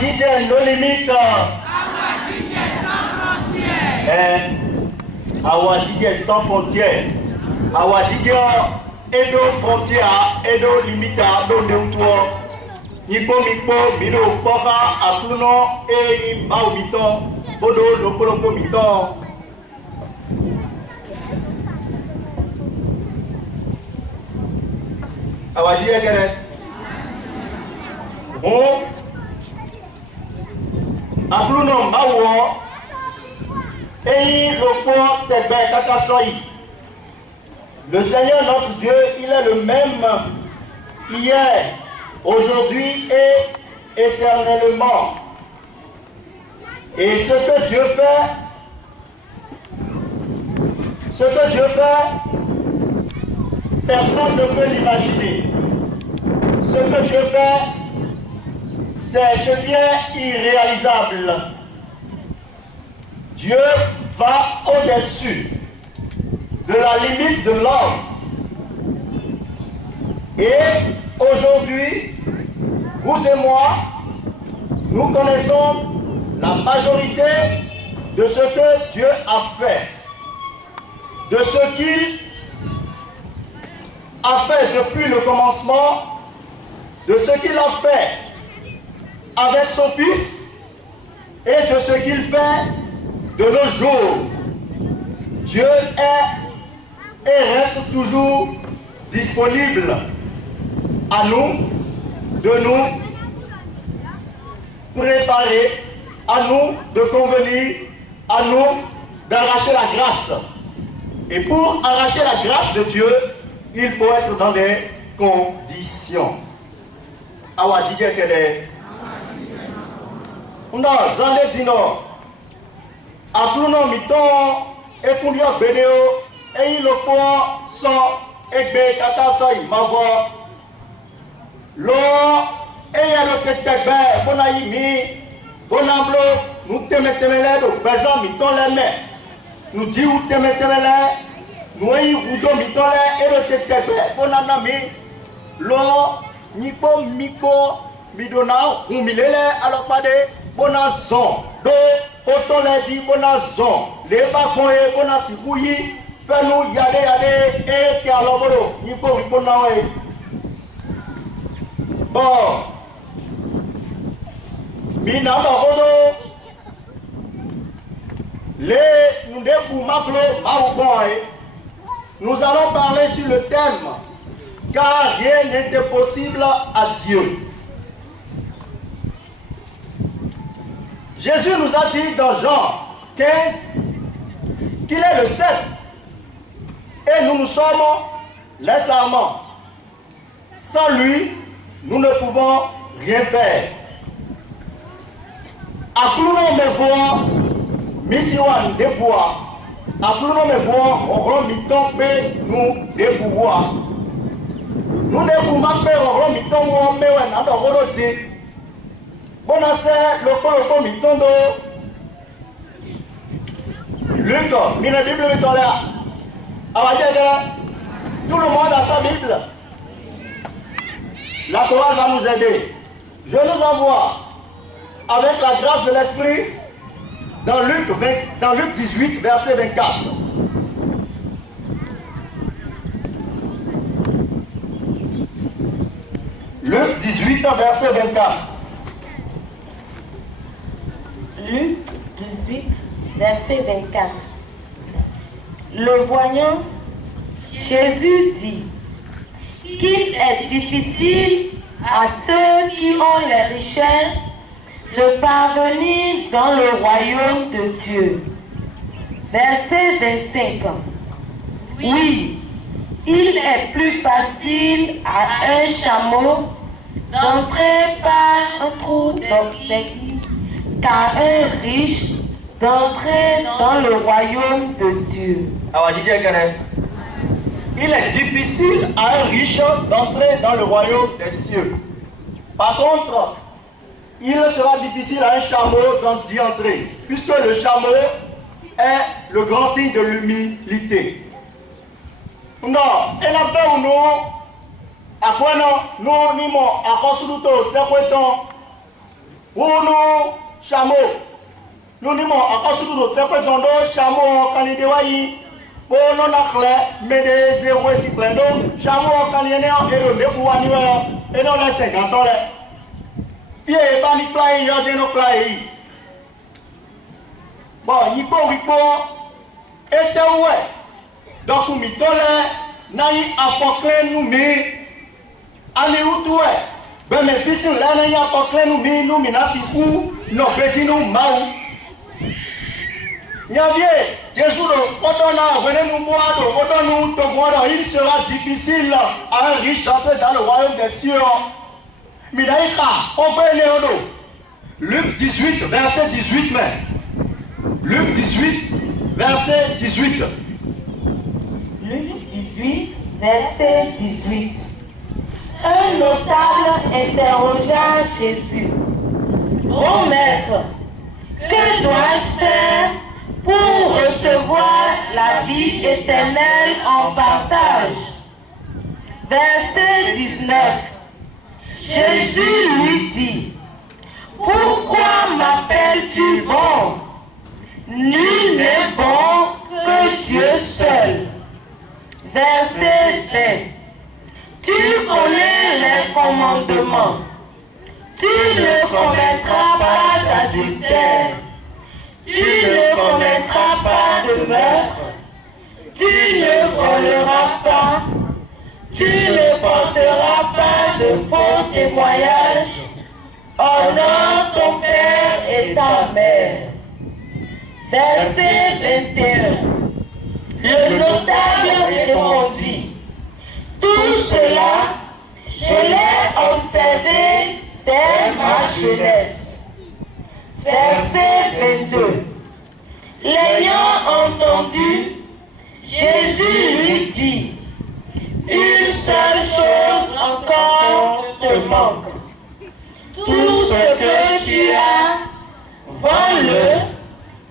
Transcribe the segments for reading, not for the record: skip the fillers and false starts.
Awadidje nos limites. Awadidje sans frontières. Awadidje sans frontières. Awadidje et nos frontières et nos limites nos neutois. Nipo mipo mino poka akuno e mbao miton bodo lokoloko miton. Awadidje kene. Bon. Akuno mawo. Le Seigneur notre Dieu, il est le même hier, aujourd'hui et éternellement. Et ce que Dieu fait, personne ne peut l'imaginer. Ce que Dieu fait, c'est ce qui est irréalisable. Dieu va au-dessus de la limite de l'homme. Et aujourd'hui, vous et moi, nous connaissons la majorité de ce que Dieu a fait, de ce qu'il a fait depuis le commencement, de ce qu'il a fait avec son Fils et de ce qu'il fait de nos jours. Dieu est et reste toujours disponible à nous de nous préparer, à nous de convenir, à nous d'arracher la grâce. Et pour arracher la grâce de Dieu, il faut être dans des conditions. Awadidje kede. Non, zande dino. Akuno miton ekundio bedeo eyi lopo so egbe kata so imavo lo eya lo tetebe bona yimi bona mlo nu temetemele do bezo miton le me nu di u temetemele nu eyi udo miton le e lo tetebe bona na mi lo nipo mipo midona humilele alopade bona zon do autant les dit bonazon, les bacons et bonasipouyi, fais-nous y aller, et qui a l'ombre, il faut répondre. Bon, Mina Barodo, les nous débou Maclo, nous allons parler sur le thème, car rien n'était possible à Dieu. Jésus nous a dit dans Jean 15 qu'il est le seul et nous sommes les serments. Sans lui, nous ne pouvons rien faire. Akluno me voix, misiwan de bois. Akluno me voix, on rend miton pe nous de pouvoir. Nous ne pouvons pas faire on rend miton ou on met un adoré. Bonasser le mitondo. Luc, mine Bible là. Tout le monde a sa Bible. La chorale va nous aider. Je nous envoie avec la grâce de l'Esprit dans Luc 18, verset 24. Luc 18, verset 24. Luc 18, verset 24. Le voyant, Jésus dit qu'il est difficile à ceux qui ont les richesses de parvenir dans le royaume de Dieu. Verset 25. Oui, il est plus facile à un chameau d'entrer par un trou d'orteil qu'à un riche d'entrer dans le royaume de Dieu. Il est difficile à un riche d'entrer dans le royaume des cieux. Par contre, il sera difficile à un chameau d'y entrer, puisque le chameau est le grand signe de l'humilité. Non, et la paix ou non, à quoi non, nous, ni mon, à Rosuluto, c'est quoi donc? Ou nous, chameau. Nous disons, à cause de tout, c'est que dans le chameau, quand il déwaï, pour nous, on a clair, mais des zéros ici plein d'eau, chameau, quand il est né, et le nez pour annuaire, et non les 50 ans. Puis, il n'y a pas de plat, il y a des plats. Bon, il faut, et c'est où est. Donc, nous, nous avons nous, mais, allez où tu es. Ben, mes fils, là, nous avons nous, mais, nasi ou, nos petits, nous, maou. Jésus, il sera difficile à un riche d'entrer dans le royaume des cieux. Luc 18, verset 18. Luc 18, verset 18. Luc 18, verset 18. Un notable interrogea Jésus. Ô maître, que dois-je faire pour recevoir la vie éternelle en partage? Verset 19. Jésus lui dit, pourquoi m'appelles-tu bon? Nul n'est bon que Dieu seul. Verset 20. Tu connais les commandements. Tu ne commettras pas d'adultère. Tu ne commettras pas de meurtre. Tu ne voleras pas. Tu ne porteras pas de faux témoignages. Honore ton père et ta mère. Verset 21. Le notable répondit, tout cela, je l'ai observé dès ma jeunesse. Verset 22. L'ayant entendu, Jésus lui dit, une seule chose encore te manque. Tout ce que tu as, vends-le,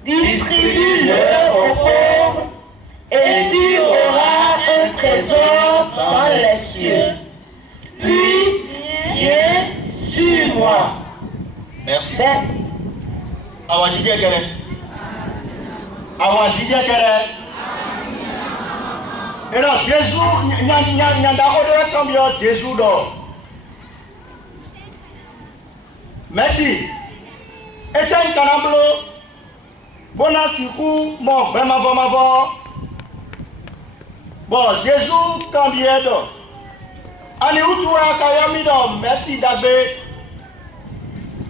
distribue-le aux pauvres, et tu auras un trésor dans les cieux. Puis viens sur moi. Merci. Awajidie kere. Awajidie kere. Et là, Jésus, nyandako comme Jésus dort. Merci. Et un canablo. Bonasiku, mon ben mavo. Bon, Jésus, quand il est là. Allez, où tu es, Kayami, merci d'abbé.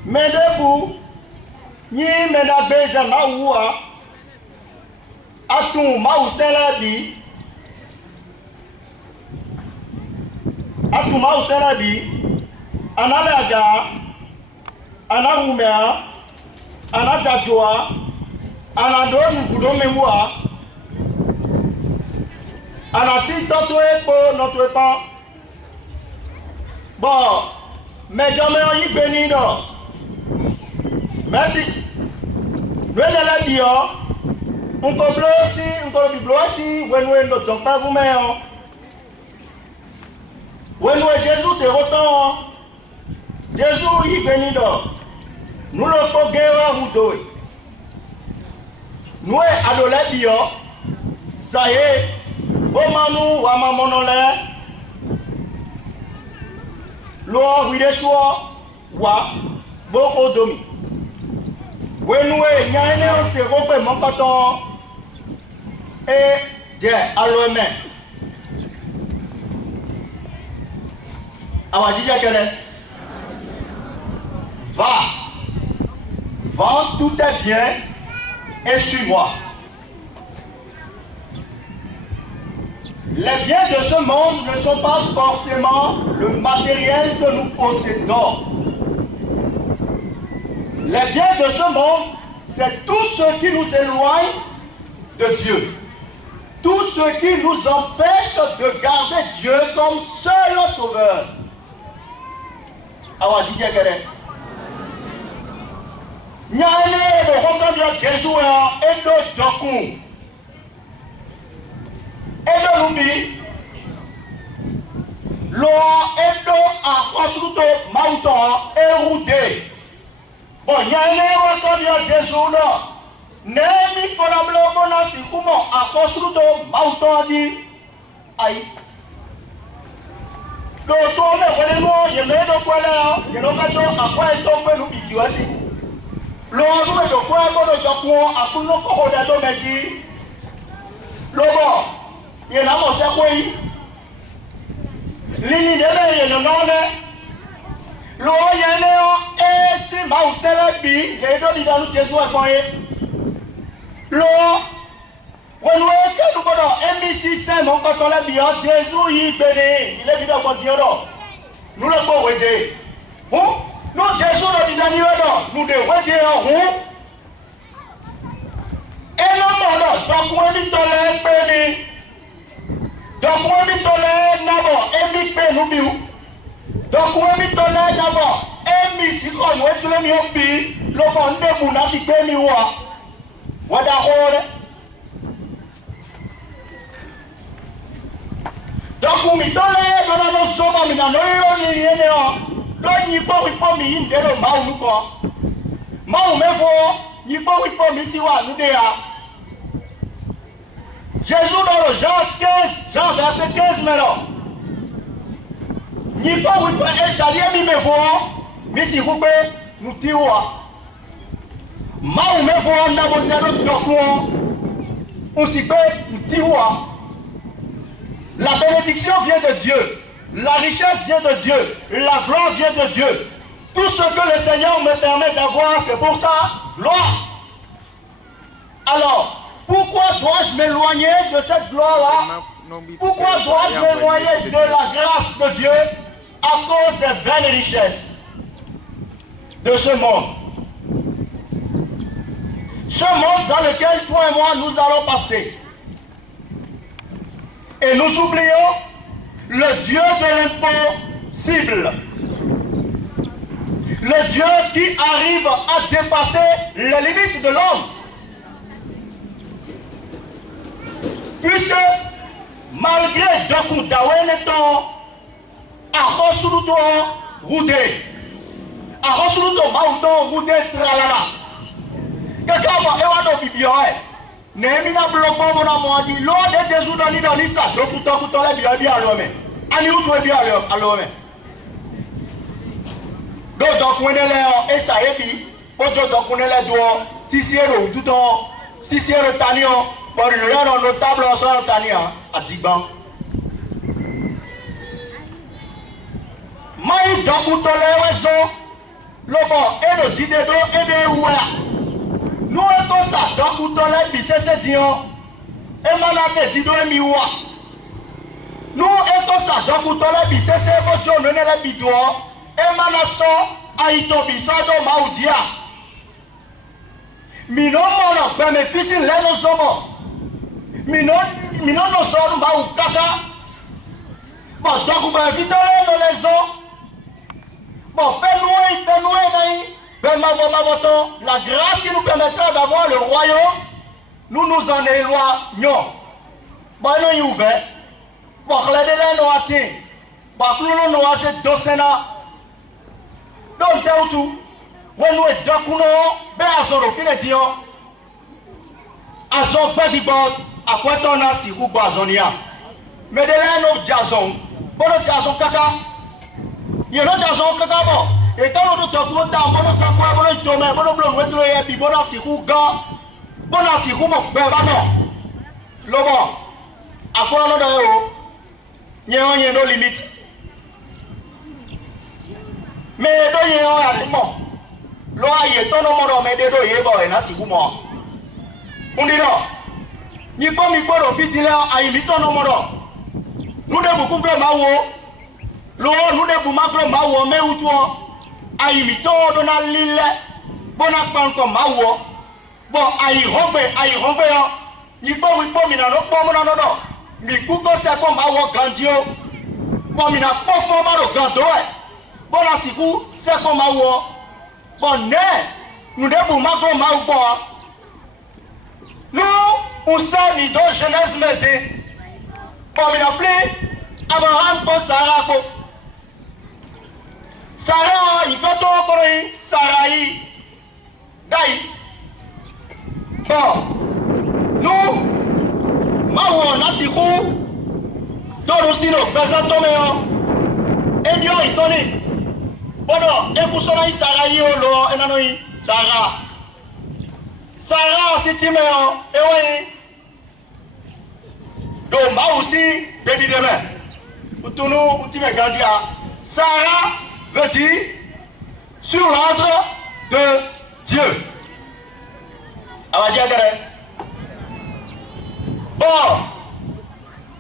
Mais debout, ni menabe zamaoua, atou maouselabi, analaga, anaoumea, anadadjoa, anadon voudomemoua, anasi notre pas. Bon, mais jamais on y bénit. Merci. Nous allons la dire, on peut aussi, on peut le aussi, when nous ne sommes pas vous-même. When nous Jésus c'est autant. Jésus y bénit. Nous le faut guérir vous deux. Nous adolescents bio, ça y est, nous à ma monolé. L'on oui des choix, wa, beaucoup domi. When nous on se repère mon coton et Dieu à l'homme. Alors dis qu'elle va, tout est bien et suis-moi. Les biens de ce monde ne sont pas forcément le matériel que nous possédons. Les biens de ce monde, c'est tout ce qui nous éloigne de Dieu. Tout ce qui nous empêche de garder Dieu comme seul sauveur. Alors, dis-moi qu'elle n'y a rien de reconnaître Jésus et de Doku. Et de l'oubli, l'eau est à Rosuto Mauton et Roudé. Bon, il y a un héros comme Jésus là. Nemi konablo bona sikumo akosruto mauto di ai. Do to me wele mo ye me do kwela ye no ka to akwa to pelu bidiwasi. Lo ru do kwa ko do jokun akuno ko ho da do meji. Lo bo ye na mo se ko yi. Lini de be ye no ne. Lo ye ne o e si mau sele bi ye do di da lu Jesu e kon ye. Lo when we can go to MBC sem on ko tole bi o Jesu yi gbere ile bi do ko di oro nu lo ko wede hu no Jesu no di dani oro nu de wede o hu e lo mo lo do ko ni tole pe ni do ko ni tole na bo emi pe nu bi hu do ko ni tole na bo MBC ko we tule mi o bi lo ko nde bu na si pe mi wa wada hore doku mi tole dona no soba mi na no yo ni ene o do yin po mi yin de ro ma unu ko ma u mefo yin po mi si wa nu de ya Jésus dans le Jean 15 Jean verset 15 mero yin po e chali mi mefo mi si ku pe nu ti wa Mau me fo na bo nero dokwo aussi que tiwa. La bénédiction vient de Dieu, la richesse vient de Dieu, la gloire vient de Dieu. Tout ce que le Seigneur me permet d'avoir, c'est pour ça gloire. Alors, pourquoi dois-je m'éloigner de cette gloire-là? Pourquoi dois-je m'éloigner de la grâce de Dieu à cause des vaines richesses de ce monde? Ce monde dans lequel toi et moi nous allons passer. Et nous oublions le Dieu de l'impossible. Le Dieu qui arrive à dépasser les limites de l'homme. Puisque malgré Doku Daweneton, Arosuluto Roudé, Arosuluto Mauton Roudé Tralala. Quelqu'un va évader au bibion, Némina bloquant mon amour dit, l'eau de Jésus dans l'île ça, donc tout le bien bien à l'homme. Ani où tu es bien à l'homme. Donc on est là, et ça est dit, donc on est là, si c'est le tout en, si c'est le tanion, pour le rien dans le table en son tanion, à Diban. Maïs donc tout le raison, le bon, et le dîner d'eau, et de ouah. Nous étions ça, donc tout le bis c'est dion, et manate dido et miwa. Nous étions ça, donc tout le bis c'est votre non le bido, et manaso aito bisado maudia. Mino mono, ben mes fils les nos hommes. Mino nos hommes mau kaka. Bon, donc vous m'invitez dans les eaux. Bon, fais-nous naï. La grâce qui nous permettra d'avoir le royaume, nous nous en éloignons. Bon, nous y ouvert. Bon, les délais nous atteignent. Bon, nous nous avons dossena. Donc, tout. When nous sommes dans ben azoro kinedio. Azon pedibot, à quoi on a si ou bazonia. Mais délais nous jason. Bon, jason kaka. Il y a un jason kaka bon. Et quand nous sommes dans le temps, nous sommes dans le temps, nous sommes dans le temps, nous sommes dans le temps, nous sommes dans le temps, à quoi nous sommes il y a une limite. Mais il y a un limite. L'eau est dans le monde, mais il y a un limite. On dit non. Il faut que nous fassions dans le monde. Nous devons couvrir ma eau. L'eau, nous devons couvrir ma eau, mais où tu es? Aïe mito dona lile bona panko mawo bon aïe rombe ni po wi po mina no po na no no mi kuko se ko mawo gandio po mina po fo ma ro gando e bona siku se ko mawo bon ne nous devons mago mawo bo nous on sait ni do Genèse mété po mina plé Abraham po Sarah ko Sarah, il faut Sarai, taille. Bon, nous, Maou, Nassirou, Dorosino, Bezatomeo, et Dieu, il connaît. Bon, et vous savez, Sarah, et Nanoi, Sarah. Sarah, c'est Timéo, et oui. Donc, Maou aussi, baby demain. Pour tout nous, tu me gardes. Sarah veut dire sur l'ordre de Dieu. Bon,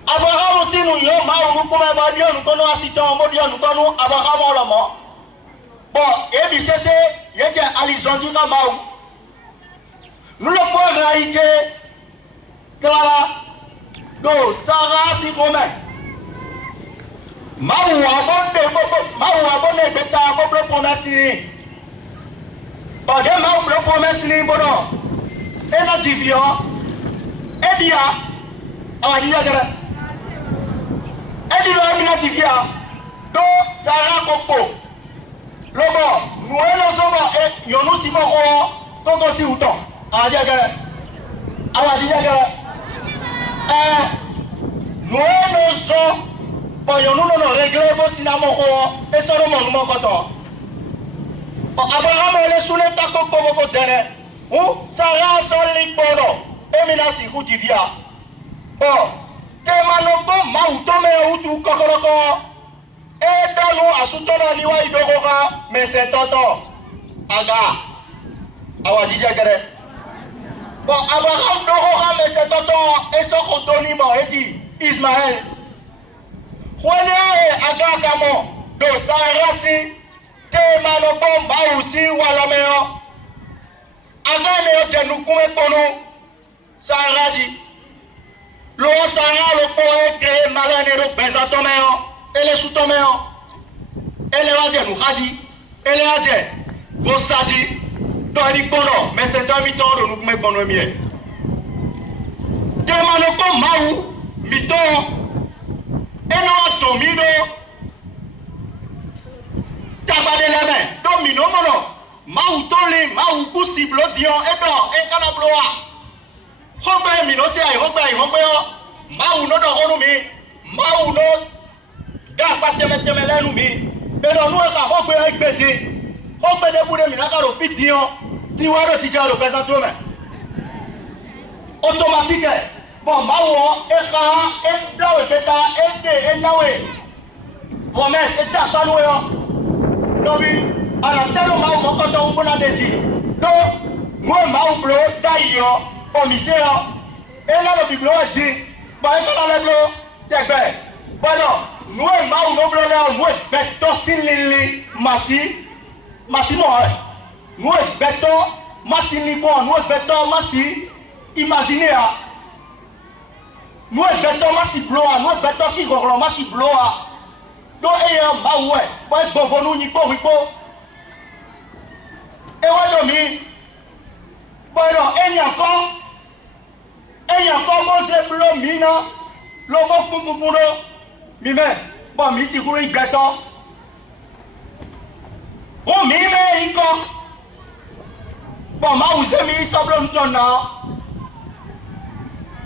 Abraham aussi nous y avons, nous comme Dieu, nous connaissons assistant, Dieu, nous connaissons Abraham en l'homme. Bon, et puis c'est, il y a des alliances du Maou. Nous le pouvons réaliser, Clara, donc Sarah, si vous mettez. Maou abonne beta ko promesse ni ba de maou promesse ni bono e na divio e dia awadi agara e di lo na divia do sara kopo lobo nuelo soba e yonu simo ko si uto awadi agara nuelo so Yo no réglé vos cinnamons et son nom coton. Abraham est sous les tacos comme vous tenez. Ou Sarah solide polo. Et maintenant si vous dites bien. Bon, te manoko mautome ou tout kokoroko. Et dans nous à soutenir liwa idorora, mais c'est toto. Aga. Awadi diagare. Bon, Abraham dorora, mais c'est toto. Et son cotonimo, et dit Ismaël. Wale agakamo do sarasi te manopo mausi walameo agane oje nukume kono saradi lo sara lo poe que malane ro bezatomeo ele sutomeo ele waje nuhadi ele aje vosadi do di kono mais c'est un miton do nukume kono mie te manopo mau miton Eno domino tabade la main domino mono mautole mau possible dion edo e kana bloa hobe mino se ai hobe mau no do honu mi mau no da pateme lenu mi pero no ka hobe ai gbede hobe de bude mi na ka ro fidion ti wa ro ti ja ro pesa to me automatique. Bon, Maou, et Dawe, et Nawe. Bon, mais c'est ta panoué. Non, oui, alors, tel Maou, mon coton, on a dit. Donc, moi, Maou, bleu, d'ailleurs, au misère. Et là, le biblo dit, bah, il y a le bleu, t'es bête. Bon, non, nous, Maou, nous, bleu, nous, bête, tossine, lili, massi, moi. Nous, bête, massi, bon, nous, bête, massi, imaginez, nous béton massi bloa, nous béton si gros massi bloa. Donc ayant baoué, bon nous ni po. Et ouais domi. Bon non, et encore moi blo mina, logo fumufuno. Mi me, bon mi si gros béton. Oh mi me iko. Bon ma use mi soblom tona.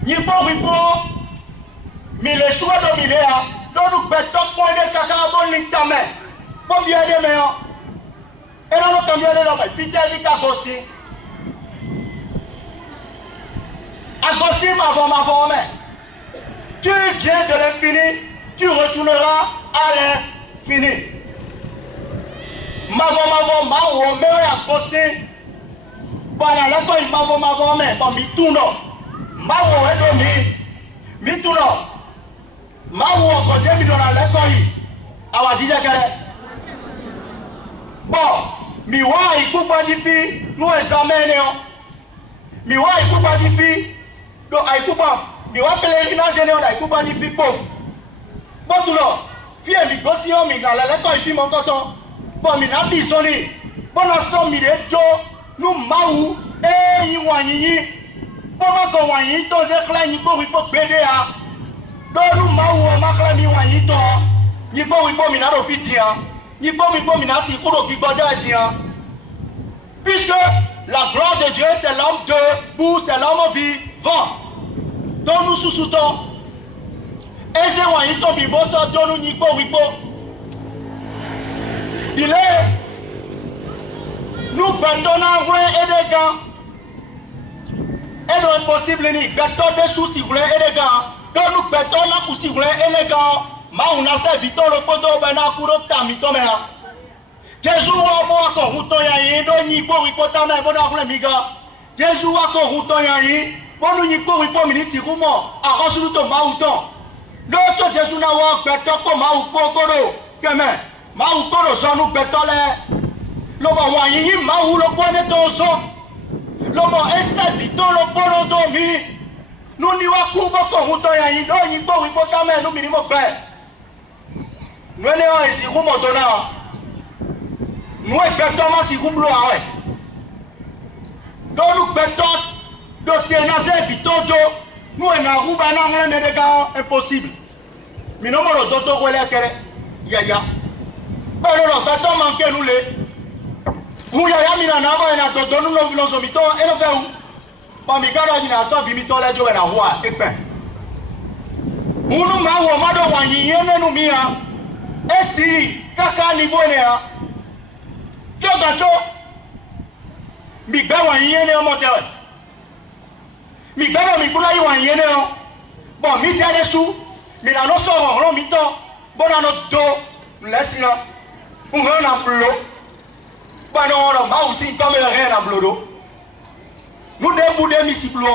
Ni po mi le choix de Miléa, donc nous béton point de caca bon l'intame. Bon bien de meilleur. Et là nous cambions les loges. Pitié vite à Gossi. À Gossi ma voix. Tu viens de l'infini, tu retourneras à l'infini. Ma voix, mais à Gossi. Voilà, là quand il ma voix, mais bon, mi tourne. Ma voix est mi tourne. Maou encore 2 millions à l'école. Awa dit que bon, mi wa il pas de filles, nous examinons. Mi wa il pas de filles, donc il pas. Mi wa pèlerinage général, il pas de filles pour. Bon tout là, fille mi gossio mi dans l'école fille mon coton. Bon mi n'a dit sonné. Bon la somme mi de jo, nous maou et y wani. Bon ko wani to ze kla ni ko pédé a. Donu mawu makla mi wanyito yipo wipo mi na ro fidia yipo wipo mi na si kuro ki gboja dia Puisque la gloire de Dieu, c'est l'homme debout, c'est l'homme vivant. Donc nous sous-soutons. Et c'est moi, il tombe, il bosse, donc nous n'y pas, il est. Nous bâtonnons vrai et des gants. Et donc impossible, ni bâton des sous si vous voulez et des gants. Donc nous bâtonnons pour si vous voulez et les gants. Ma on a servi ton le poteau, ben à coup de tamito, mais là. Jésus a voir qu'on route ya yi, donc n'y pas, il faut t'amener, bon, dans le miga. Jésus a qu'on route ya yi, bon, nous n'y pas, il faut ministre, comment, à recevoir ton maouton. L'autre Jésus n'a pas bâton comme maouton, que mais, maouton, nous nous bâtons les. Le bon yi, maou le point de ton son. Le bon est servi, ton le point de ton vie. Nous n'y va pas qu'on route ya yi, donc n'y pas, il faut t'amener, nous minimum père. Nous sommes ici, nous sommes nous effectivement si vous voulez. Donc nous pétons de tenacer vitojo. Nous sommes des gars impossible. Mais nous sommes d'autres relais. Yaya. Mais nous faisons manquer nous les. Nous yaya minanamo et notre nous nous voulons et nous faisons. Parmi les gars qui n'ont pas vu mito les jours et la roi et pain. Nous nous m'avons demandé nous mia. Et si kaka niveau néa. Gacho, mi gawa yene o motel. Mi gawa mi kula yiwa yene o. Bon, mi jale su, mi na no so ro mi to. Bon na no do, lesina. Un ro na blo. Ba no ro ma usi comme le rien na blodo. Nous débouder mi si blo.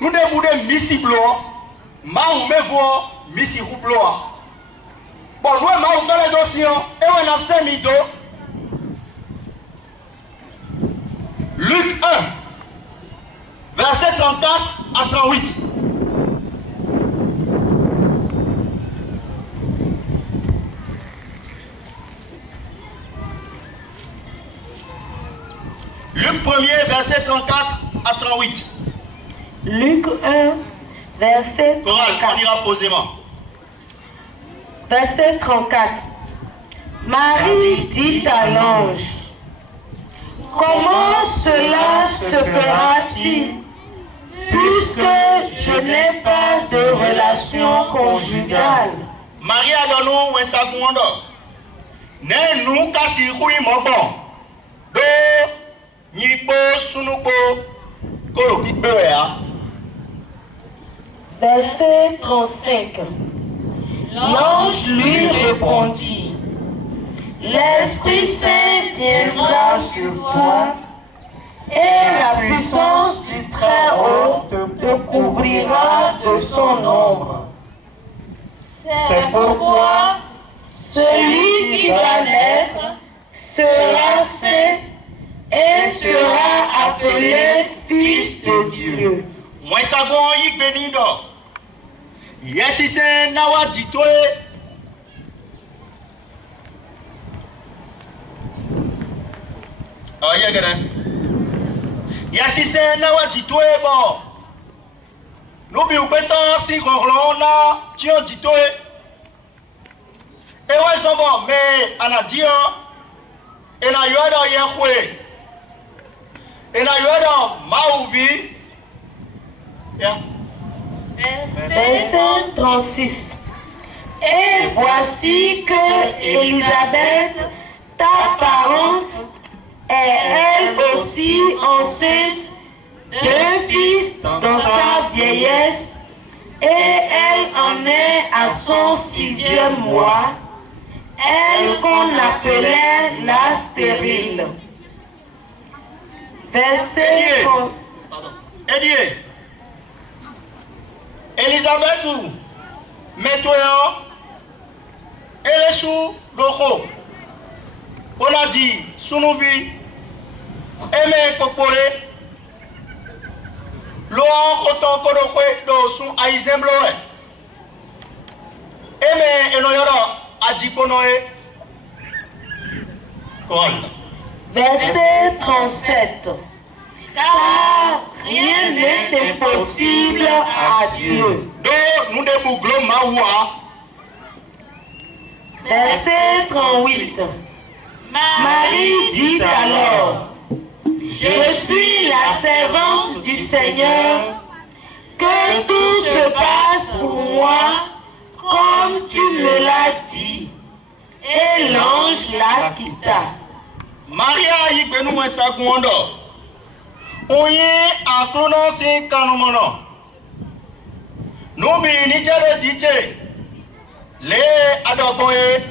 Nous débouder mi si blo. Ma ou me vo mi si blo. Bon, nous ma ou dans les dossiers et on a 5 mido. Luc 1, verset 34 à 38. Luc 1er, verset 34 à 38. Luc 1, verset 34. Coral, on ira posément. Verset 34. Marie dit à l'ange, comment cela se fera-t-il, puisque je n'ai pas de relation conjugale? Marie a donné un sacondo. Ne nous cassi oui mon bon. Do nipo sunupo kolo kibea. Verset 35. L'ange lui répondit, l'Esprit Saint viendra sur toi et la puissance du Très-Haut te couvrira de son ombre. C'est pourquoi celui qui va naître sera saint et sera appelé Fils de Dieu. Moi savons y benido. Yes, c'est nawa ditoe. Oh, yeah, get yes, c'est nawa ditoe bon. Nous bi ubetan si gorlona tio ditoe. Et ouais, sont bon, mais anadia et na yoda yehwe. Et na yoda mauvi. Yeah. Verset 36. Et voici que Élisabeth, ta parente, est elle aussi enceinte de fils dans sa vieillesse, et elle en est à son 6e mois, elle qu'on appelait la stérile. Verset 30. Edie. Elisabeth ou Metoya Elesu Loko. On a dit Sunubi Eme Kokore Loan Koto Kodokwe do Sun Aizembloe Eme Enoyora Adikonoe. Verset 37. Car rien n'est impossible à Dieu. Verset 38. Marie dit alors, je suis la servante du Seigneur, que tout se passe pour moi comme tu me l'as dit. Et l'ange la quitta. Maria Yigbenu Saguando. Oye akrono si kanumono. Nobi nijere dije. Le adokoye.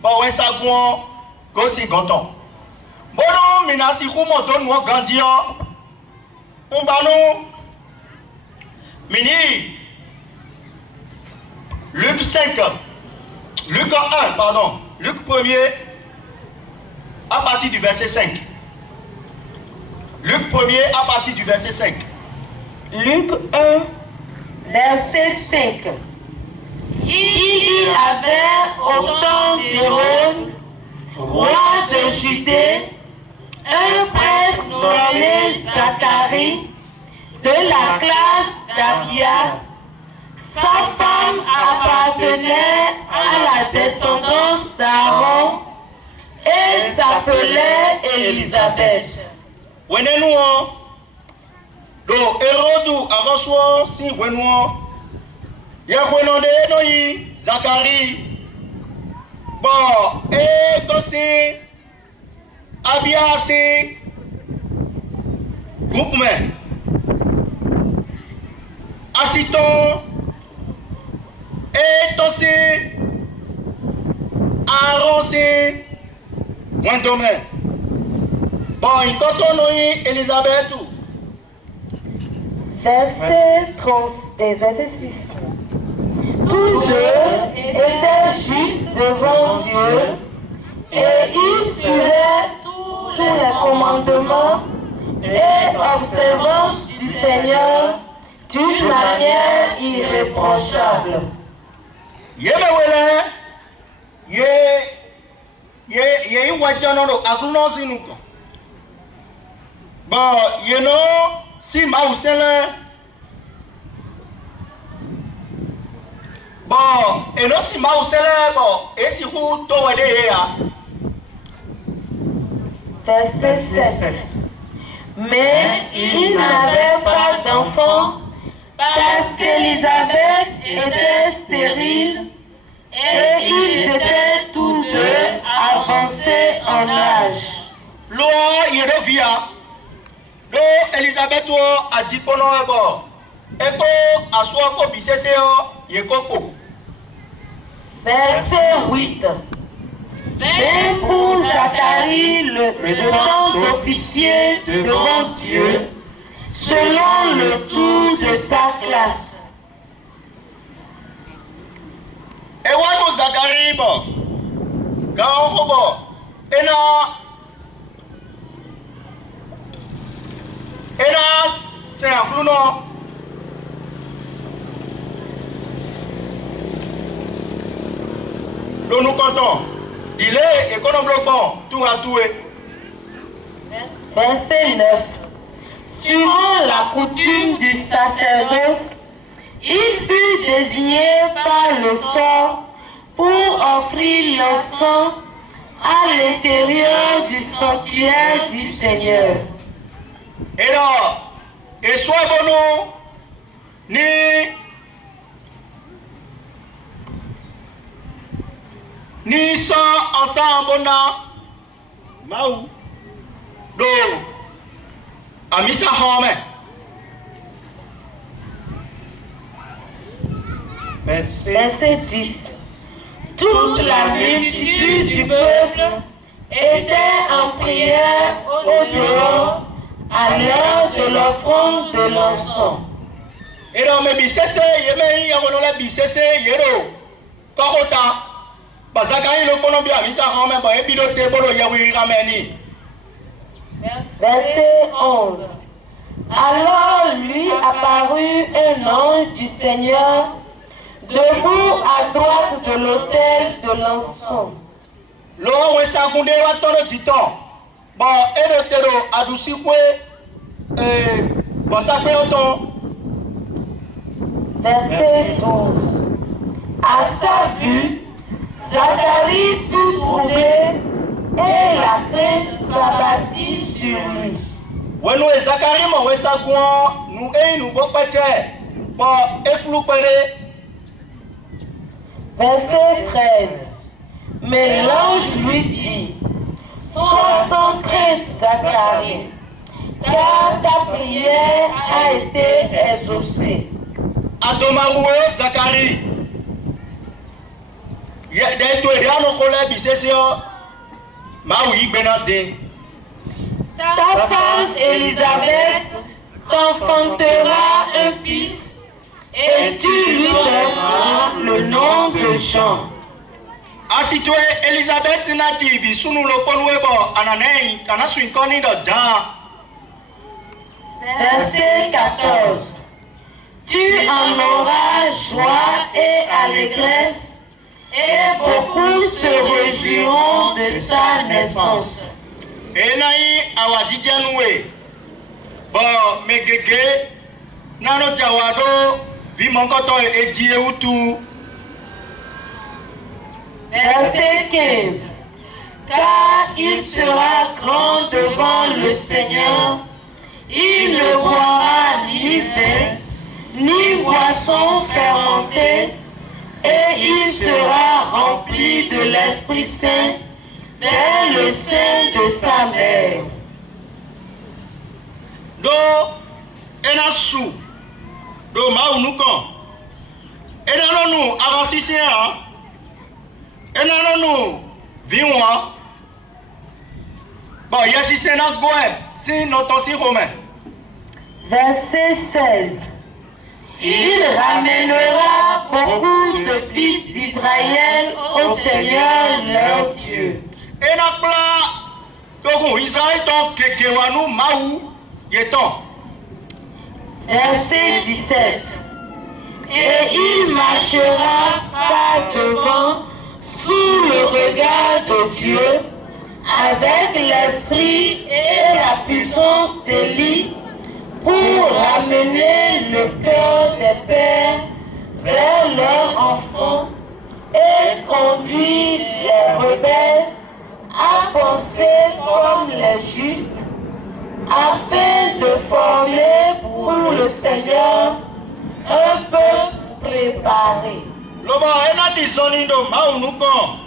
Bawen saguon gosi gonton. Bono minasi kumoto nwo gandio. Umbano. Mini. Luc 5. Luc 1, pardon. Luc 1er. À partir du verset 5. Luc 1er à partir du verset 5. Luc 1, verset 5. Il y avait au temps d'Hérode, roi de Judée, un prêtre nommé Zacharie, de la classe d'Abia. Sa femme appartenait à la descendance d'Aaron et s'appelait Élisabeth. Wenenouan, do Hérodou avansouan si wenouan, Yahwenonde noyi Zacharie, bon, et dosi, Abiasi, groupement, Asiton, et dosi, Aaron si, Wendomé. Bon, il y a Elisabeth. Verset 6. Tous deux étaient justes devant Dieu et ils suivaient tous les commandements et observances du Seigneur d'une manière irréprochable. Bon, you know, si Maousele. Bon, et non, si Maousele, bon, et si vous t'ouvrez Verset 7. Mais il n'avait pas d'enfant parce qu'Élisabeth était stérile et ils étaient tous deux avancés en âge. Loi, il revient. Do Elisabeth a dit qu'on a bon. Eko aswa ko bisese o yekoko. Verset 8. Même pour Zacharie, le temps d'officier devant Dieu, selon le tour de sa classe. Et wano Zacharie bon. Quand on bon. Et là, c'est un flou non. Donc nous comptons. Il est économiquement tout à tout. Verset 9. Suivant la coutume du sacerdoce, il fut désigné par le sort pour offrir l'encens à l'intérieur du sanctuaire du Seigneur. Et là, et soit bon ni sans ensemble maou do amisa home. Verset 10. Toute la multitude du peuple était en prière au dehors à l'heure de l'offrande de l'encens. Et là, mais bisese yemei yagonola bisese yero kokota bazaka ile kono bi amisa home ba ebido te bolo yawi rameni. Verset 11. Alors lui apparut un ange du Seigneur debout à droite de l'autel de l'encens. Lo we sakunde wa toro titan. Bon, et le tero adusikwe bon ça fait autant. Verset 12. À sa vue, Zacharie fut troublé et la crainte s'abattit sur lui. Bueno, Zacharie, moi, ça quoi, nous et nous pas bon, et flou Verset 13. Mais l'ange lui dit, sois sans crainte, Zacharie, car ta prière a été exaucée. Adomaroué, Zacharie. Il y a des toits de collègues, c'est ça. Maoui Benadé. Ta femme Élisabeth t'enfantera un fils et tu lui donneras le nom de Jean. Asitwe Elisabeth native sunu loponwebo ananei kanasuinkoni do Jean. Verset 14. Tu en auras joie et allégresse, et beaucoup se réjouiront de sa naissance. Enai awajijanwe. Bon, megege nano jawado vimongoto ejieutu. Verset 15. Car il sera grand devant le Seigneur, il ne boira ni vin, ni boisson fermentée, et il sera rempli de l'Esprit Saint dès le sein de sa mère. Do enasu do maunukon. Enanonu avancissien. Enanonu viwa. Bon, yasi sénat goé, si notosi romain. Verset 16. Il ramènera beaucoup de fils d'Israël au Seigneur leur Dieu. Enakla togo Israël ton kekewanu maou yeton. Verset 17. Et il marchera pas devant sous le regard de Dieu avec l'esprit et la puissance d'Élie pour ramener le cœur des pères vers leurs enfants et conduire les rebelles à penser comme les justes, afin de former pour le Seigneur un peuple préparé. Loba ena disoni do mau nukon.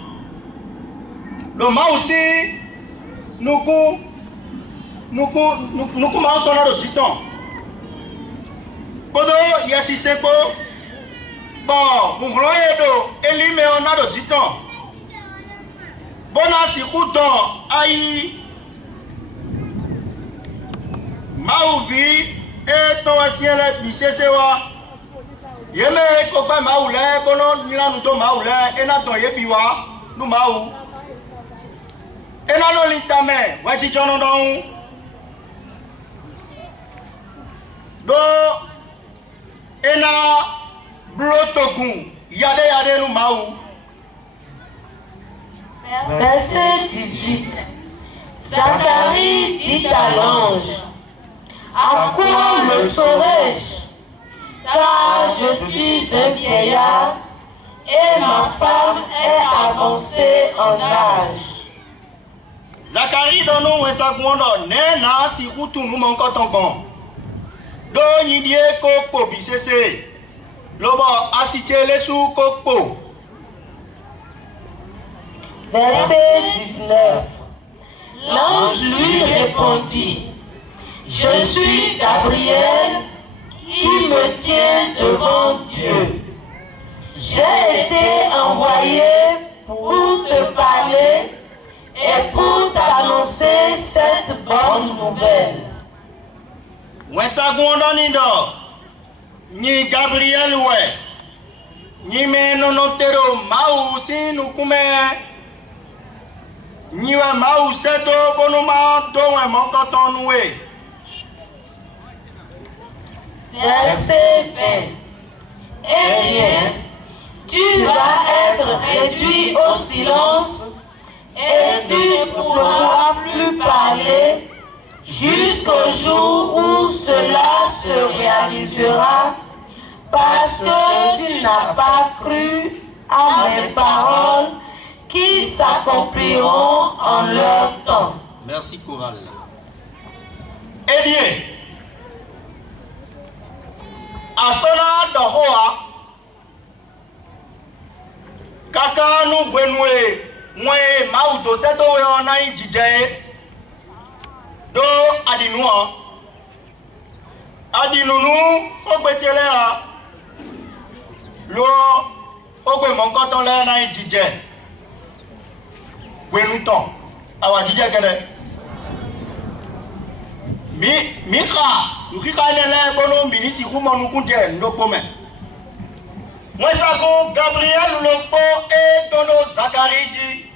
Do mau si nuku mau tona do jiton. Bodo yasi sepo. Bon, mungloye do elime ona do jiton. Bona si kuton ai mau vi e to asiele bisesewa. Yeme kokpa maule bono nilanu to maule ena to yebiwa nu mau. Ena no litame waji jono don. Do ena blotogun yade nu mau. Verset 18. Zacharie dit à l'ange, à quoi me saurais-je? Car je suis un vieillard et ma femme est avancée en âge. Zacharie dono wesa guondo ne na si kutu nu monko tongon. Do yidie kokpo bisese. Lobo asichele su kokpo. Verset 19. L'ange lui répondit, je suis Gabriel qui me tient devant Dieu. J'ai été envoyé pour te parler et pour t'annoncer cette bonne nouvelle. Wesa guondo ni do. Ni Gabriel we. Ni me nonotero mau si nukume. Ni we mau seto bonuma do we monkoton we. Verset 20. Eh bien, tu vas être réduit au silence et tu ne pourras plus parler jusqu'au jour où cela se réalisera, parce que tu n'as pas cru à mes paroles qui s'accompliront en leur temps. Merci Coral. Edie. Asona dohoa. Kaka nu gwenwe. Mwe maudo seto we na ijije. Do adinua. Adinunu ogbetelea. Lo ogbe monkoton le na ijije. Gwenuton. Awa jije kede. Mika, ukika nele bono minisi kumo nukunje ndokome. Mwesako Gabriel Lopo e dono Zakariji.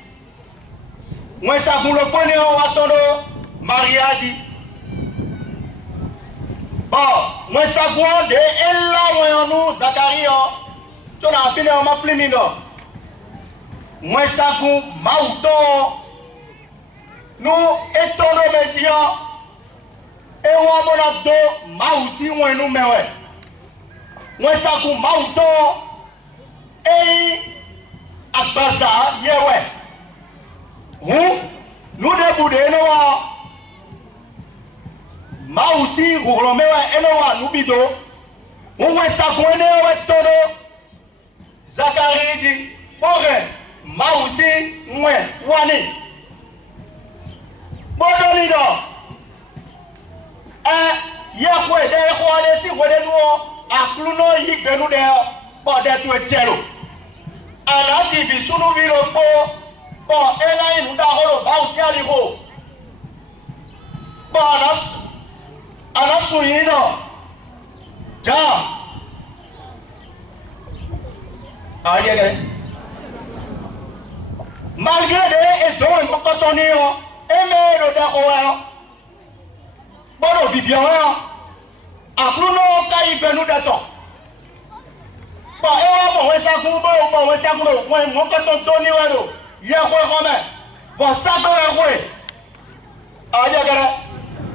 Mwesako Lopo ne watono Mariadi. Bon, mwesako de ella wayonu Zakario. Tona afine o maflimino. Mwesako mauto. Nu etono media. Ewa bona do mausi wenu mewe. Mwesaku mauto akbasa yewe. Nu debude enowa mausi uromewe enowa nubido. Mwesaku enewe todo Zakariji ore mausi mwe wani. Bodolido yekwe de kwale si wede nuo akluno yigbenu de bode tu etero ala ti sunu viro po bo ela inu da horo ba usi aliho bo ala suino ja ayege malgré de edo mokotonio emero da hoya bodo vibiawa akluno kai benu dato ba e mo we sakun bo we sakun wo mo ko to ni wero ye ko ko me bo sago e we aja gara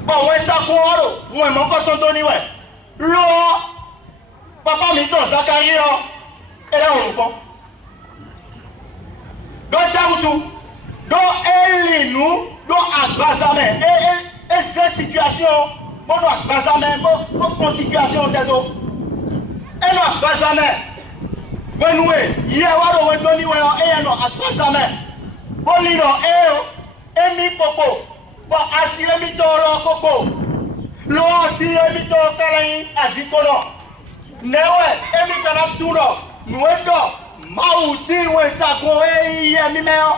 ba we sakun oro wo mo ko to ni we lo papa mi to Zakario era oruko do tawutu do elinu do agbazame cette situation, mon bazame, mon situation c'est tout. Et non bazame, benoué, yewaro wendoni we e no bazame. Bolino emi popo, bo asire mi toro popo. Lo asire mi to kalayin adikono. Newe emi kana tuno, nuedo mausi we sako yemi meo.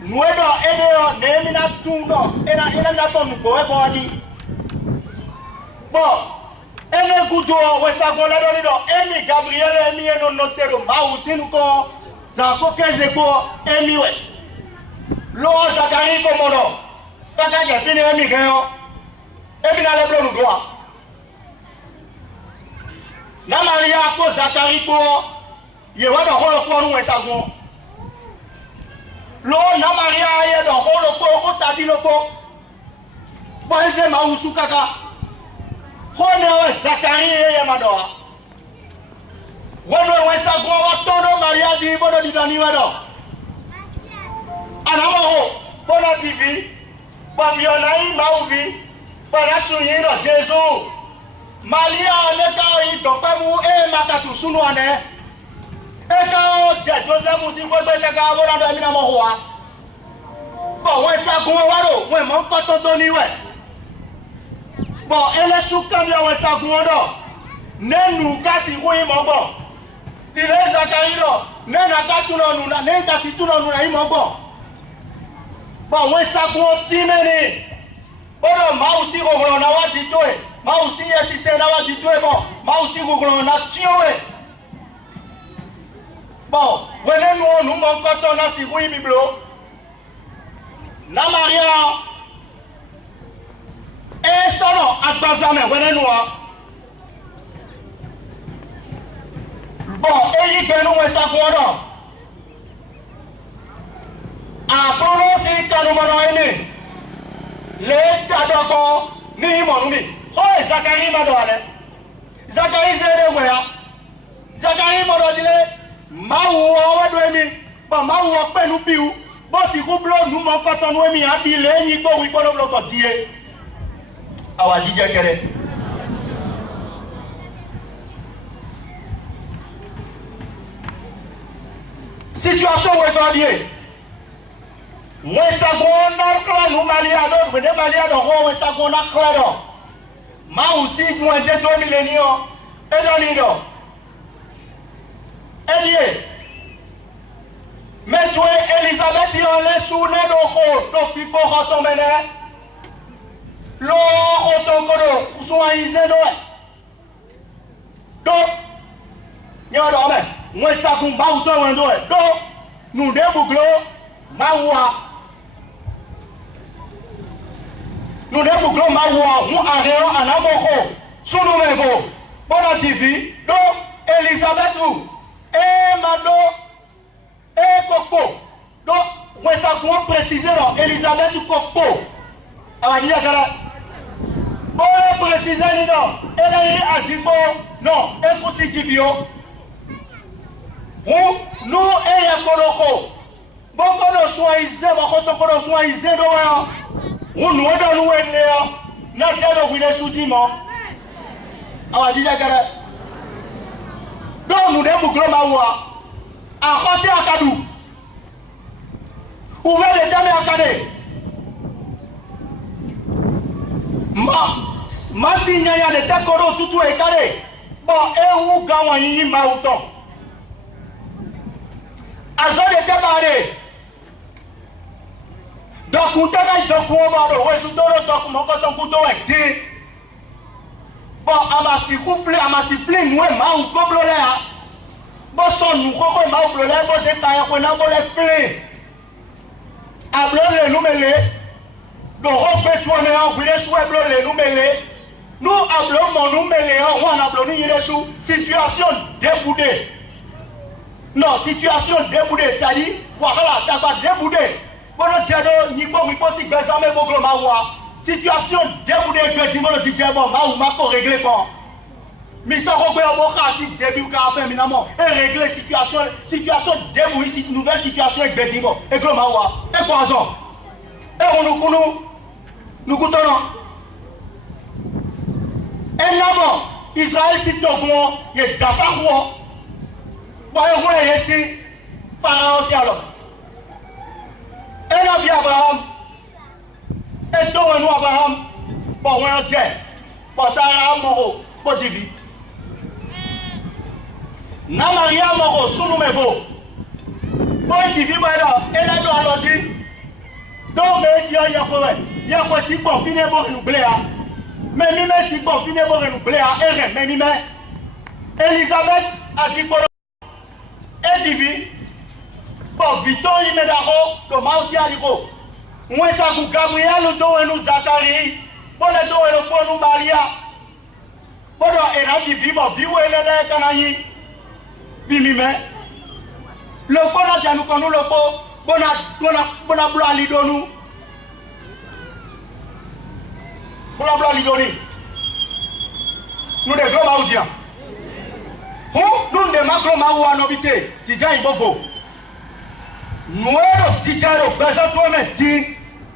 Nuedo edeo nemi na tuno ena na to nuko e bodi bo ene gudo we sago le do nido emi Gabriel emi eno notero mausi ko za ko keze ko emi we lo Zakari ko mono kaka je fini emi geo emi na le blo nudo na Maria ko Zakari ko ye wa do ko nu we sago lo na Maria ye do holo ko tadi loko bo ese ma usu kaka hone wa Zakari ye madoa wono we sago wa todo Maria di bodo di dani wado anamo ho bona TV ba viona yi ma uvi para sunyi ro Jesu Maria le ka yi to pe mu e makatu sunu ane eka o je Joseph si gbogbo ka wora do mi na mo ho bo we sagun waro we mo nkan to ni we bo ele su kan ya we sagun odo nenu ka si wo yi mo gbo ile Zakari ro nena ka tu no nu na ne ka si tu no nu na yi mo gbo bo we sagun ti meni odo ma usi gogoro na wa ti to e ma usi ye si se na wa ti to e bo ma usi gogoro na ti o e bon, wene nou nou mon koton na si hui biblo. Na Maria e sono akbazame wene nou a. Bon, e yi genu we sa fwodo. A kono si kanu mono ene. Le kadoko ni monu mi. Ho Zakari mado ale. Zakari zere we ya. Zakari modo dile mawu wedo emi ba mawu penu biu bo si ku blo nu mo koton nu emi abi le yin gbo wi gbodo blo ko die awa DJ kere. Situation où est allié. Moi ça gonda clan nous maliado, vous de maliado ho ça gonda claro. Ma aussi moi de 2 milléniaux et donido. Elie. Mais toi Elisabeth yon les soune do ho do pipo hoto mene. Lo hoto kodo so izeno. Do. Nyodo me. Moi ça kumba uto wendo do. Nous de buglo mawa. Nous ne pouvons pas voir nous arrêtons en amour. Sous nous mêmes, bon TV, donc Elisabeth et Mado et Coco. Donc, moi ça doit préciser non, Elisabeth Coco. Alors dire que bon préciser non, elle a dit bon non, elle aussi dit bio. Nous et Yakoloko. Bon qu'on soit ici, bon qu'on soit ici donc. On nous a donné un néant, n'a pas de ville sous-diman. Alors, dis-je donc, nous devons globalement à côté à Kadou. Ouvrez les dames à Kadé. Ma signe y a des takoro tout est calé. Bon, et où gagne ma autant. Azor de tabaré. Donc, on t'a dit que on va le résoudre donc mon coton couteau est dit. Bon, à ma siffler, nous, ma ou comme l'air. Bon, son nous, comme ma ou l'air, bon, c'est pas un peu les plaies. À bleu, nous mêlés. Donc, on fait toi, mais on voulait souhaiter les nous mêlés. Nous, à bleu, nous mêlés, on a bleu, nous, sous situation déboudée. Non, situation déboudée, c'est-à-dire, voilà, t'as pas déboudé. Bon, ni bon, ni bon, si Bézamé, bon, situation déboudée, que tu me dis, bon, ma ou régler bon. Mais ça, on peut avoir si début, car enfin, évidemment, et régler situation déboudée, nouvelle situation avec Bédimo, et que Mawa, et poison. Et on nous goûtons. Et là-bas, Israël, si tu as il est dans sa roi. Bon, et vous voyez ici, Pharaon aussi alors. Et la vie Abraham, et tout le monde Abraham, bon, on est en bon, ça a un moro, bon, divi. N'a Maria moro, sous nous, mais bon, divi, bon, et là, nous allons dire, donc, mais Dieu, il y a quoi si bon, finir bon, nous blé, mais lui, mais si bon, finir bon, nous blé, et mais lui, mais Elisabeth a dit, bon, et divi. Bon, Vito, il met d'accord, Thomas aussi a dit, moi, ça vous Gabriel, nous donnons nous Zacharie, bon, nous donnons pour nous Maria, bon, et là, qui vit, bon, vivre, et les canailles, vimime, le bon, là, nous connaissons le bon, bon, a blanc, l'idonu, bon, a blanc, l'idonu, nous ne devons pas dire, nous ne devons pas à novité, Tidja, il faut. Nous sommes besoin de me dire,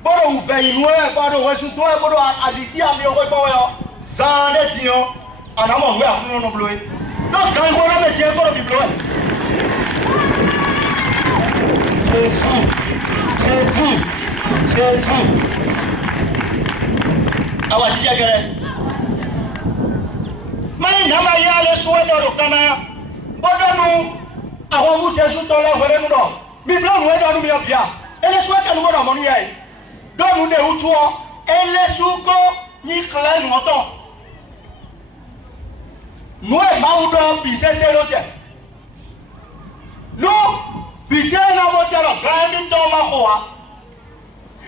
bon, vous veillez, nous sommes besoin de Alicia, mais on va s'en dire, en amont, nous avons nos bleus. Donc, quand on va mettre un peu de bleu, Jésus. Ah, ouais, dis-je que mais il n'y a pas de souhait dans le canard. Bon, nous, avant vous, Jésus, dans la vraie nous. Mais blanc nous est dans nous bien. Et les souhaits que nous avons dans mon yé. Donc nous ne ou toi. Et les souko ni clair nous entend. Nous est maoudon pisé c'est l'autre. Nous pisé na motel la grande dans ma foi.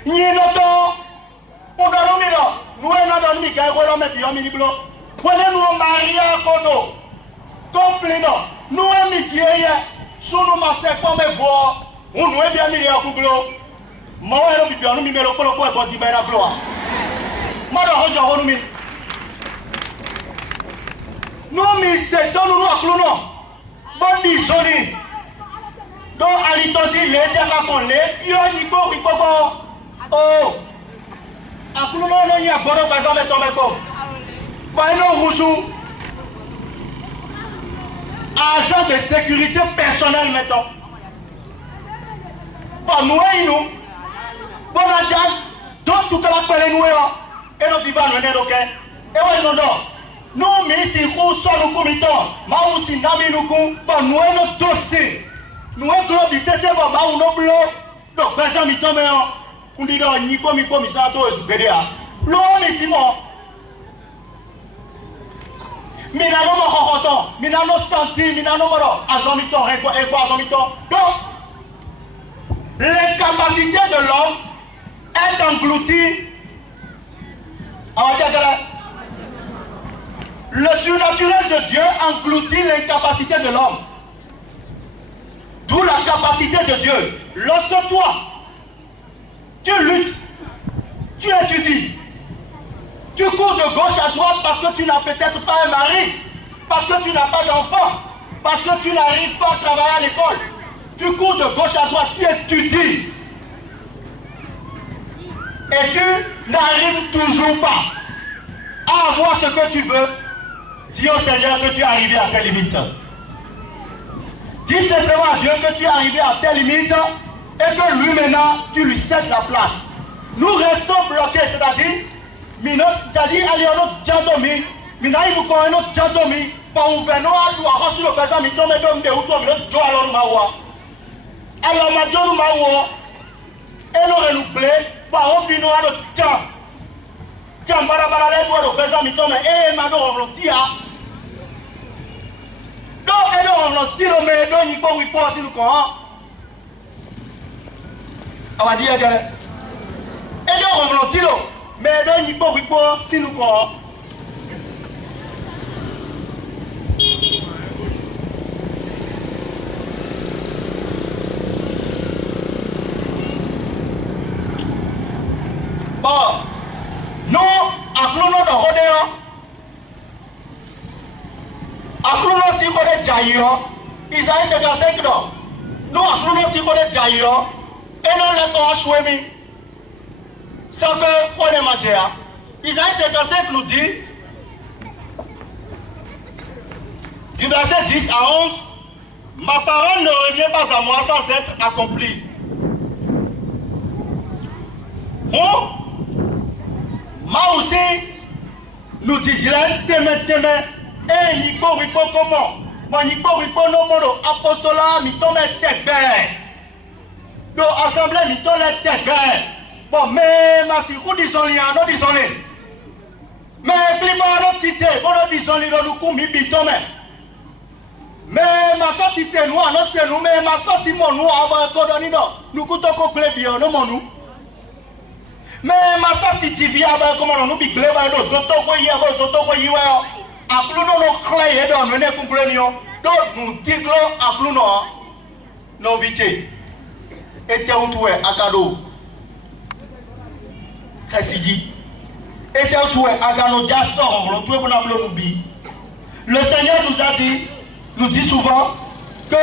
Ni noto. On donne nous miro. Nous est dans nous gagne quoi mettre yo mini blanc. Prenez nous Maria kono. Complino. Nous est mitié. Sous nous massés comme voir, on nous est bien mis à Google. Moi, je suis nous numéro pour le point pour dire la gloire. Moi, je suis nous, c'est dans nous à Clounon. Bon, disons, donc, à l'itodi, les déraconlés, il y a un niveau, oh, à Akuluno n'y a bon par exemple mais comme. Bah non rougeou. Agent de sécurité personnelle maintenant. Bah nous nous. Bon agent donc tout la pelle nous et nous vivons nous n'est OK. Et ouais non non. Nous mais si vous sommes nous commettons, ma aussi nami nous com, bah nous notre dossier. Nous gros c'est bon bah nous blo. Donc par exemple temps mais on dit non ni comme ça to esubedea. Lo ni simo. Mina no mokoto, mina no senti, mina no moro, azomito, azomito. Donc, l'incapacité de l'homme est engloutie. Le surnaturel de Dieu engloutit l'incapacité de l'homme. D'où la capacité de Dieu. Lorsque toi, tu luttes, tu étudies, tu cours de gauche à droite parce que tu n'as peut-être pas un mari, parce que tu n'as pas d'enfant, parce que tu n'arrives pas à travailler à l'école. Tu cours de gauche à droite, tu étudies. Et tu n'arrives toujours pas à avoir ce que tu veux. Dis au Seigneur que tu es arrivé à tes limites. Dis simplement à Dieu que tu es arrivé à tes limites et que lui maintenant, tu lui cèdes la place. Nous restons bloqués, c'est-à-dire c'est-à-dire, allez, on a jandomi, minaï vous connaissez notre jandomi, pas ouvert, non, à doit reçu le présent, mais tombe dans des outils, mais notre joie alors mawa. Alors, ma joie nous mawa, et nous renouvelé, par au pino à notre temps. Tiens, barabara, les bois, le présent, mais tombe, et ma on l'a dit, hein. Donc, et nous, on l'a dit, mais donc, il faut, si nous connaissons. On va dire, et nous, on l'a dit, mais donc il faut si nous croyons. Bon, nous, appelons de Rodéon. Appelons si on est jaillant. Isaïe 55 ans. Nous, appelons si on est jaillant. Et nous, les gens chouémis. Sans que on est matière. Isaïe 55 nous dit, du verset 10 à 11, ma parole ne revient pas à moi sans être accomplie. Bon, moi aussi, nous disons, demain, et Nico Rico comment? Moi, Nico Rico non mono, apostolat, mi tombe tête. Donc, assemblée, mi tombe tête. Bon, mais ma si vous disons les, non disons les. Mais plus bas notre cité, bon disons les, nous coups bito mais ma ça si c'est nous, non c'est nous, mais ma ça si mon nous avant cordoni non, nous coûtons complet bien, non mon nous. Mais ma ça si tu viens avant comment nous big blé va nous, toto quoi y a, toto quoi y a. Appelons nos clés et dans mener complénion. Donc nous tiglo appelons nos vité. Et t'es où tu es à cadeau. Le Seigneur nous dit souvent que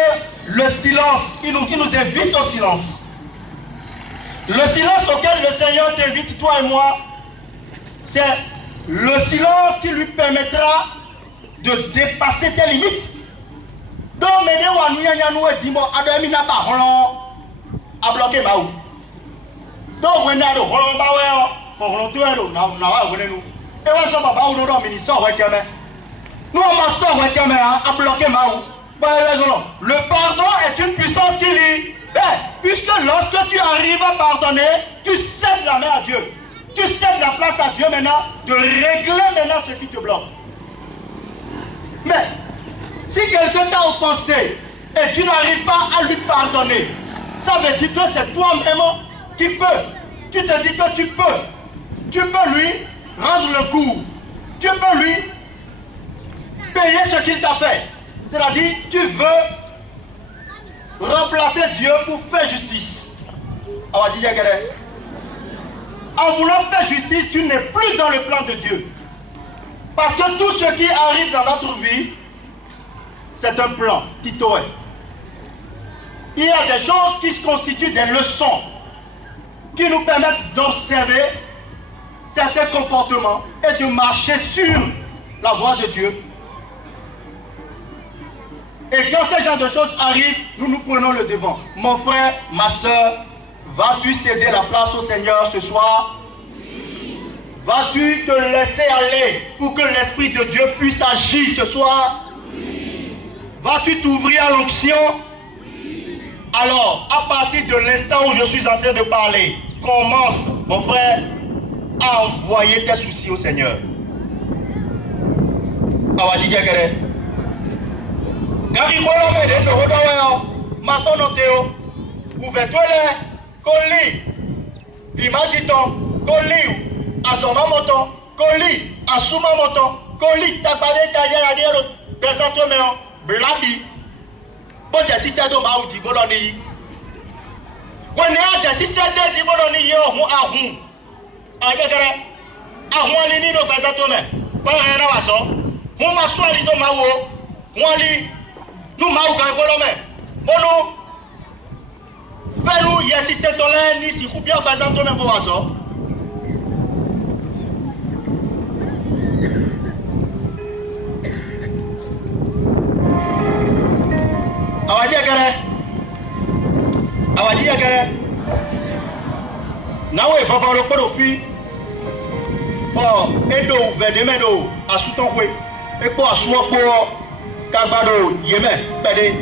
le silence, il nous invite au silence. Le silence auquel le Seigneur t'invite, toi et moi, c'est le silence qui lui permettra de dépasser tes limites. Donc, à bloquer ma ou. Donc, on a le Roland Bauer, on rentre nous. Et on s'en va pas nous dans le ministère. Nous, on va sortir à bloquer ma ou. Le pardon est une puissance qui lit. Puisque lorsque tu arrives à pardonner, tu cèdes la main à Dieu. Tu cèdes la place à Dieu maintenant de régler maintenant ce qui te bloque. Mais, si quelqu'un t'a offensé et tu n'arrives pas à lui pardonner, ça veut dire que c'est toi-même qui peux. Tu te dis que tu peux lui rendre le coup. Tu peux lui payer ce qu'il t'a fait. C'est-à-dire, tu veux remplacer Dieu pour faire justice. En voulant faire justice, tu n'es plus dans le plan de Dieu. Parce que tout ce qui arrive dans notre vie, c'est un plan, Titoé. Il y a des choses qui se constituent des leçons qui nous permettent d'observer certains comportements et de marcher sur la voie de Dieu. Et quand ce genre de choses arrivent, nous prenons le devant. Mon frère, ma soeur, vas-tu céder la place au Seigneur ce soir? Vas-tu te laisser aller pour que l'Esprit de Dieu puisse agir ce soir? Vas-tu t'ouvrir à l'onction? Alors, à partir de l'instant où je suis en train de parler, commence, mon frère, à envoyer tes soucis au Seigneur. Bon, j'ai si c'est dommage ou dit boloni. Quand j'ai si c'est dit boloni yo ahun. Agagara. Ahun ali ni no pesa to me. Ba era waso. Mo ma so ali do ma wo. Won li nu ma u kan bolo me. Bono. Pelu ye si c'est to le ni si ku bi o pesa to me bo waso. Awadi agara nawe fafaro kodo fi edo vedemedo asutonkwe epo asuopo kagbado yeme pede